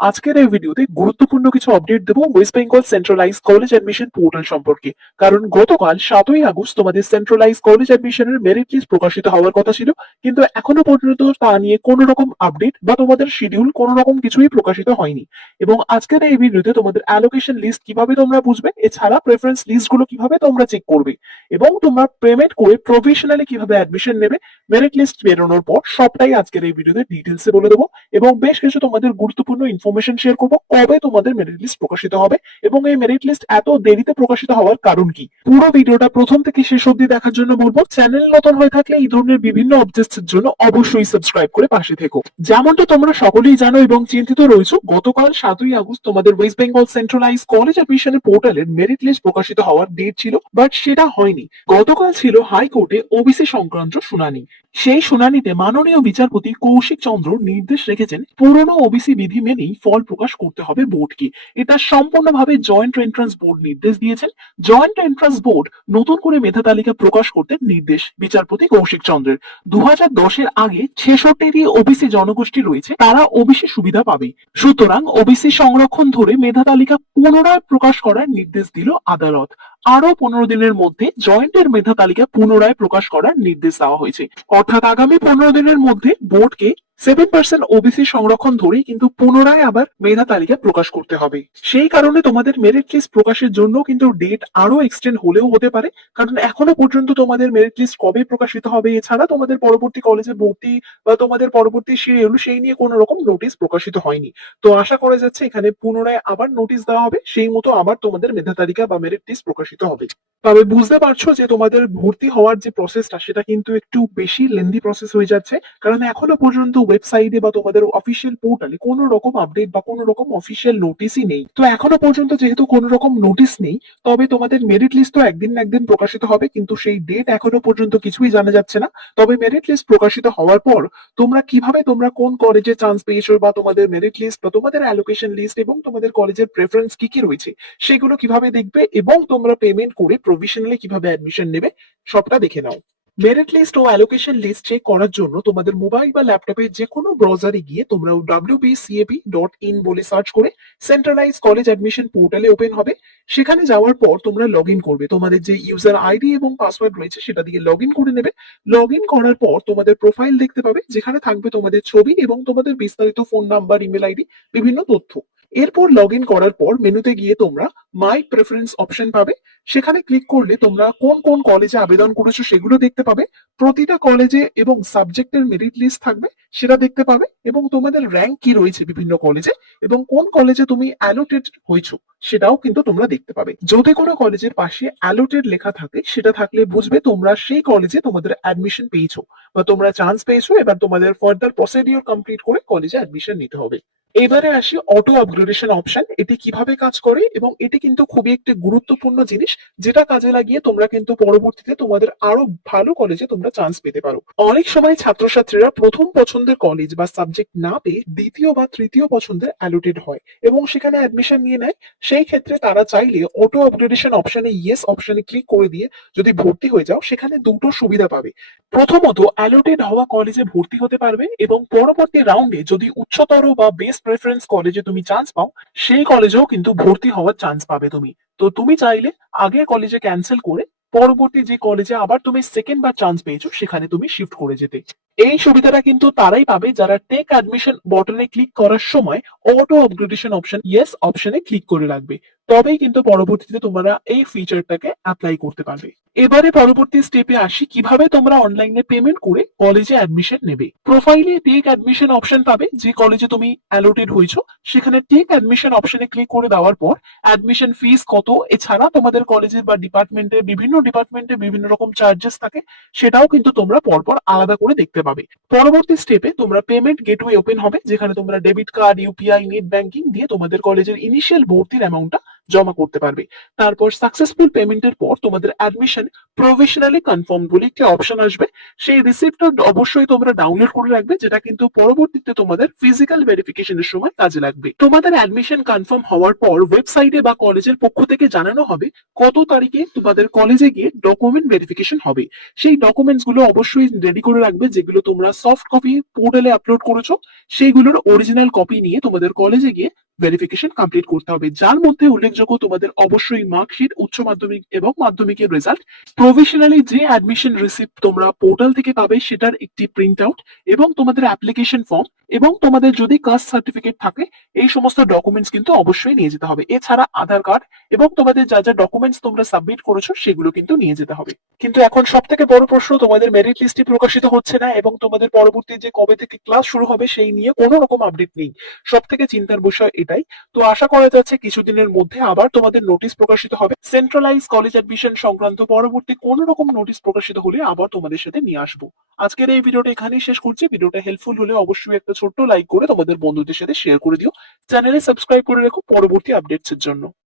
আজকের এই ভিডিওতে গুরুত্বপূর্ণ কিছু আপডেট দেবো West Bengal centralise college admission portal সম্পর্কে। কারণ গতকাল 7ই আগস্ট তোমাদের সেন্ট্রালাইজ কলেজ অ্যাডমিশনের মেরিট লিস্ট প্রকাশিত হওয়ার কথা ছিল, কিন্তু এখনো পর্যন্ত তা নিয়ে কোনো রকম আপডেট বা তোমাদের শিডিউল কোনো রকম কিছুই প্রকাশিত হয়নি। এবং আজকের এই ভিডিওতে তোমাদের অ্যালোকেশন লিস্ট কিভাবে তোমরা বুঝবে, এছাড়া প্রেফারেন্স লিস্ট গুলো কিভাবে তোমরা চেক করবে, এবং তোমরা পেমেন্ট করে প্রফেশনালি কিভাবে অ্যাডমিশন নেবে মেরিট লিস্ট বেরোনোর পর, সবটাই আজকের এই ভিডিওতে ডিটেলসে বলে দেবো। এবং বেশ কিছু তোমাদের গুরুত্বপূর্ণ ইনফরমেশন শেয়ার করবো কবে তোমাদের মেরিট লিস্ট প্রকাশিত হবে এবং এই মেরিট লিস্ট এত দেরিতে প্রকাশিত হওয়ার কারণ কি। পুরো ভিডিওটা প্রথম থেকে শেষ অবধি দেখার জন্য বলবো। চ্যানেল নতুন হয়ে থাকলে এই ধরনের বিভিন্ন আপডেটস এর জন্য অবশ্যই সাবস্ক্রাইব করে পাশে থেকো। যেমনটা তোমরা সকলেই জানো এবং চিন্তিত রয়েছো, গতকাল 7ই আগস্ট তোমাদের ওয়েস্ট বেঙ্গল সেন্ট্রালাইজ কলেজ অ্যাডমিশনের পোর্টালের মেরিট লিস্ট প্রকাশিত হওয়ার ডেট ছিল, বাট সেটা হয়নি। গতকাল ছিল হাইকোর্টে ওবিসি সংক্রান্ত শুনানি। সেই শুনানিতে মাননীয় বিচারপতি কৌশিক চন্দ্র নির্দেশ রেখেছেন পুরনো ওবিসি বিধি মেনেই ফল প্রকাশ করতে হবে বোর্ডকে। এটা সম্পূর্ণভাবে জয়েন্ট এন্ট্রান্স বোর্ড নির্দেশ দিয়েছেন। জয়েন্ট এন্ট্রান্স বোর্ড নতুন করে মেধা তালিকা প্রকাশ করতে নির্দেশ বিচারপতি কৌশিক চন্দ্রের। 2010-এর আগে 66টি ওবিসি জনগোষ্ঠী রয়েছে, তারা ওবিসি সুবিধা পাবে। সুতরাং ওবিসি সংরক্ষণ ধরে মেধা তালিকা পুনরায় প্রকাশ করার নির্দেশ দিল আদালত। আরো 15 দিনের মধ্যে জয়েন্টের মেধা তালিকা পুনরায় প্রকাশ করার নির্দেশ দেওয়া হয়েছে। অর্থাৎ আগামী 15 দিনের মধ্যে বোর্ডকে 7% ওবিসি সংরক্ষণ ধরে কিন্তু পুনরায় আবার মেধা তালিকা প্রকাশ করতে হবে। সেই কারণে তোমাদের মেরিট লিস্ট প্রকাশের জন্য কিন্তু ডেট আরো এক্সটেন্ড হলেও হতে পারে, কারণ এখনো পর্যন্ত তোমাদের মেরিট লিস্ট কবে প্রকাশিত হবে, এছাড়া তোমাদের পরবর্তী কলেজে ভর্তি বা তোমাদের পরবর্তী শিডিউল, সেই নিয়ে কোনো রকম নোটিশ প্রকাশিত হয়নি। তো আশা করা যাচ্ছে এখানে পুনরায় আবার নোটিশ দেওয়া হবে, সেই মতো আবার তোমাদের মেধা তালিকা বা মেরিট লিস্ট প্রকাশিত হবে। তবে বুঝতে পারছো যে তোমাদের ভর্তি হওয়ার যে প্রসেসটা সেটা কিন্তু একটু বেশি লেন্দি প্রসেস হয়ে যাচ্ছে, কারণ এখনো পর্যন্ত ওয়েবসাইটে বা তোমাদের অফিসিয়াল পোর্টালে কোনো রকম আপডেট বা কোনো রকম অফিসিয়াল নোটিশই নেই। তো এখনো পর্যন্ত যেহেতু কোনো রকম নোটিশ নেই, তবে তোমাদের মেরিট লিস্ট তো একদিন না একদিন প্রকাশিত হবে, কিন্তু সেই ডেট এখনো পর্যন্ত কিছুই জানা যাচ্ছে না। তবে মেরিট লিস্ট প্রকাশিত হওয়ার পর তোমরা কিভাবে, তোমরা কোন কলেজে চান্স পেয়েছো বা তোমাদের মেরিট লিস্ট বা তোমাদের অ্যালোকেশন লিস্ট এবং তোমাদের কলেজের প্রেফারেন্স কি কি রয়েছে সেগুলো কিভাবে দেখবে, এবং তোমরা পেমেন্ট করে প্রভিশনালি কিভাবে অ্যাডমিশন নেবে, সবটা দেখে নাও। মেরিট লিস্ট ও অ্যালোকেশন লিস্ট চেক করার জন্য তোমাদের মোবাইল বা ল্যাপটপে যে কোনো ব্রাউজারে গিয়ে তোমরা wbcap.in বলে সার্চ করে সেন্ট্রালাইজ কলেজ অ্যাডমিশন পোর্টালে ওপেন হবে। সেখানে যাওয়ার পর তোমরা লগ ইন করবে, তোমাদের যে ইউজার আইডি এবং পাসওয়ার্ড রয়েছে সেটা দিয়ে লগ ইন করে নেবে। লগ ইন করার পর তোমাদের প্রোফাইল দেখতে পাবে, যেখানে থাকবে তোমাদের ছবি এবং তোমাদের বিস্তারিত ফোন নাম্বার, ইমেল আইডি, বিভিন্ন তথ্য। এরপর লগ ইন করার পর মেনুতে গিয়ে তোমরা মাই প্রেফারেন্স অপশন পাবে। সেখানে ক্লিক করলে তোমরা কোন কোন কলেজে আবেদন করেছো সেগুলো দেখতে পাবে। প্রতিটা কলেজে এবং সাবজেক্টের মেরিট লিস্ট থাকবে, সেটা দেখতে পাবে, এবং তোমাদের র্যাঙ্ক কি রয়েছে বিভিন্ন কলেজে এবং কোন কলেজে তুমি অ্যালোটেড হয়েছো সেটাও কিন্তু তোমরা দেখতে পাবে। যদি কোনো কলেজের পাশে অ্যালোটেড লেখা থাকে, সেটা থাকলে বুঝবে তোমরা সেই কলেজে তোমাদের অ্যাডমিশন পেয়েছো বা তোমরা চান্স পেয়েছো। এবার তোমাদের ফার্দার প্রসিডিওর কমপ্লিট করে কলেজে অ্যাডমিশন নিতে হবে। এবারে আসি অটো আপগ্রেডেশন অপশন, এটি কিভাবে কাজ করে, এবং এটি কিন্তু খুবই একটি গুরুত্বপূর্ণ জিনিস, যেটা কাজে লাগিয়ে তোমরা কিন্তু পরবর্তীতে তোমাদের আরো ভালো কলেজে তোমরা চান্স পেতে পারো। অনেক সময় ছাত্রছাত্রীরা প্রথম পছন্দের কলেজ বা সাবজেক্ট না পেয়ে দ্বিতীয় বা তৃতীয় পছন্দের অ্যালোটেড হয় এবং সেখানে অ্যাডমিশন নিয়ে নেয়। সেই ক্ষেত্রে তারা চাইলে অটো আপগ্রেডেশন অপশনে ইয়েস অপশনে ক্লিক করে দিয়ে যদি ভর্তি হয়ে যাও, সেখানে দুটো সুবিধা পাবে। প্রথমত, অ্যালোটেড হওয়া কলেজে ভর্তি হতে পারবে, এবং পরবর্তী রাউন্ডে যদি উচ্চতর বা বেস্ট প্রেফারেন্স কলেজে তুমি চান্স পাও, সেই কলেজেও কিন্তু ভর্তি হওয়ার চান্স পাবে তুমি। তো তুমি চাইলে আগের কলেজে ক্যান্সেল করে পরবর্তী যে কলেজে আবার তুমি সেকেন্ড বার চান্স পেয়েছো সেখানে তুমি শিফট করে যেতে। এই সুবিধাটা কিন্তু তারাই পাবে যারা টেক অ্যাডমিশন বটনে ক্লিক করার সময় অটো আপগ্রেডেশন অপশন ইয়েস অপশনে ক্লিক করে রাখবে। তবেই কিন্তু পরবর্তীতে তোমরা এই ফিচারটাকে অ্যাপ্লাই করতে পারবে। এবারে পরবর্তী স্টেপে আসি, কিভাবে তোমরা অনলাইনে পেমেন্ট করে কলেজে অ্যাডমিশন নেবে। প্রোফাইলে টেক অ্যাডমিশন অপশন পাবে, যে কলেজে তুমি অ্যালোটেড হয়েছো সেখানে টেক অ্যাডমিশন অপশনে ক্লিক করে দেওয়ার পর অ্যাডমিশন ফিস কত, এছাড়া তোমাদের কলেজে বা ডিপার্টমেন্টে বিভিন্ন রকম চার্জেস থাকে, সেটাও কিন্তু তোমরা পরপর আলাদা করে দেখতে পাবে। পরবর্তী স্টেপে তোমরা পেমেন্ট গেটওয়ে ওপেন হবে, যেখানে তোমরা debit card, UPI, net banking দিয়ে তোমাদের কলেজের ইনিশিয়াল ভর্তির অ্যামাউন্টটা জমা করতে পারবে। তারপর সাকসেসফুল পেমেন্টের পর তোমাদের অ্যাডমিশন প্রভিশনালি কনফার্ম বলে একটি অপশন আসবে। সেই রিসিপ্টটা অবশ্যই তোমরা ডাউনলোড করে রাখবে, যেটা কিন্তু পরবর্তীতে তোমাদের ফিজিক্যাল ভেরিফিকেশনের সময় কাজে লাগবে। তোমাদের অ্যাডমিশন কনফার্ম হওয়ার পর ওয়েবসাইটে বা কলেজের পক্ষ থেকে জানানো হবে কত তারিখে তোমাদের কলেজে গিয়ে ডকুমেন্ট ভেরিফিকেশন হবে। সেই ডকুমেন্টস গুলো অবশ্যই রেডি করে রাখবে, যেগুলো তোমরা সফট কপি পোর্টালে আপলোড করেছো সেইগুলোর অরিজিনাল কপি নিয়ে তোমাদের কলেজে গিয়ে ভেরিফিকেশন কমপ্লিট করতে হবে, যার মধ্যে উল্লেখযোগ্য তোমাদের অবশ্যই মার্কশিট, উচ্চ মাধ্যমিক এবং মাধ্যমিকের রেজাল্ট, প্রভিশনালি যে অ্যাডমিশন রিসিপ্ট তোমরা পোর্টাল থেকে পাবে সেটার একটি প্রিন্ট আউট, এবং তোমাদের অ্যাপ্লিকেশন ফর্ম, এবং তোমাদের যদি কাস্ট সার্টিফিকেট থাকে, এই সমস্ত ডকুমেন্টস কিন্তু অবশ্যই নিয়ে যেতে হবে। এছাড়া আধার কার্ড এবং তোমাদের যা যা ডকুমেন্টস তোমরা সাবমিট করেছো সেগুলো কিন্তু নিয়ে যেতে হবে। কিন্তু এখন সব থেকে বড় প্রশ্ন, তোমাদের মেরিট লিস্টই প্রকাশিত হচ্ছে না এবং তোমাদের পরবর্তী যে কবে থেকে ক্লাস শুরু হবে সেই নিয়ে কোনো রকম আপডেট নেই। সব থেকে চিন্তার বিষয় এটাই। তো আশা করা যাচ্ছে কিছুদিনের মধ্যে আবার তোমাদের নোটিশ প্রকাশিত হবে। সেন্ট্রালাইজ কলেজ অ্যাডমিশন সংক্রান্ত পরবর্তী কোনো রকম নোটিশ প্রকাশিত হলে আবার তোমাদের সাথে নিয়ে আসবো। আজকের এই ভিডিওটা এখানেই শেষ করছি। ভিডিওটা হেল্পফুল হলে অবশ্যই একটা ছোট্ট লাইক করে তোমাদের বন্ধুদের সাথে শেয়ার করে দিও। চ্যানেলে সাবস্ক্রাইব করে রেখো পরবর্তী আপডেটস এর জন্য।